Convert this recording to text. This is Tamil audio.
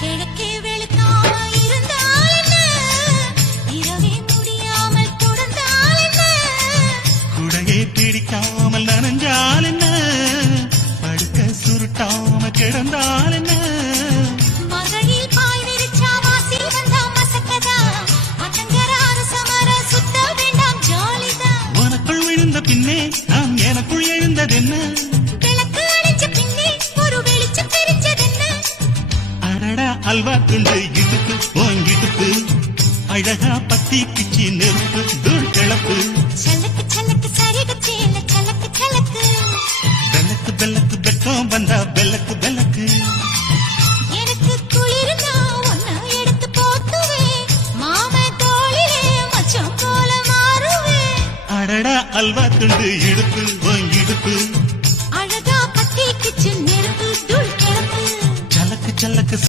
கிழக்கே வெளுக்காம இருந்தால் என்ன, இரவே முடியாமல் தொடர்ந்தால் என்ன, குடையை பிடிக்காமல் நனைஞ்சால் என்ன, படுக்க சுருட்டாம கிடந்தால் என்ன, மகளில் பாய் விரிச்சா வாசி வந்தா மசக்கதா, அத்தங்கராறு சமர சுத்த வேண்டாம் ஜாலிதான். உனக்குள் விழுந்த பின்னே நான் எனக்குள் எழுந்ததென்ன, விளக்கு அணைச்ச பின்னே ஒரு வெளிச்சம் தெரிஞ்சதென்ன, அடடா அல்வா துண்டு இடுப்பு ஓங்கிடுப்பு, அழகா பத்தி பிச்சி நெருப்பு தூள் கிளப்பு, சலக்கு சலக்கு சரிக சேல சலக்கு சலக்கு, பெல்லக்கு பெல்லக்கு பெட்கம் வந்தா பெல்லக்கு பெல்லக்கு, எனக்கு குளிர்னா ஒன்ன எடுத்து போத்துவேன், மாம தோளிலே மச்சம் போல மாறுவேன். அடடா அல்வா துண்டு இடுப்பு ஓங்கிடுப்பு, அழகா பத்தி கிச்சு நெருப்பு தூள் கிளப்பு. சலக்கு சலக்கு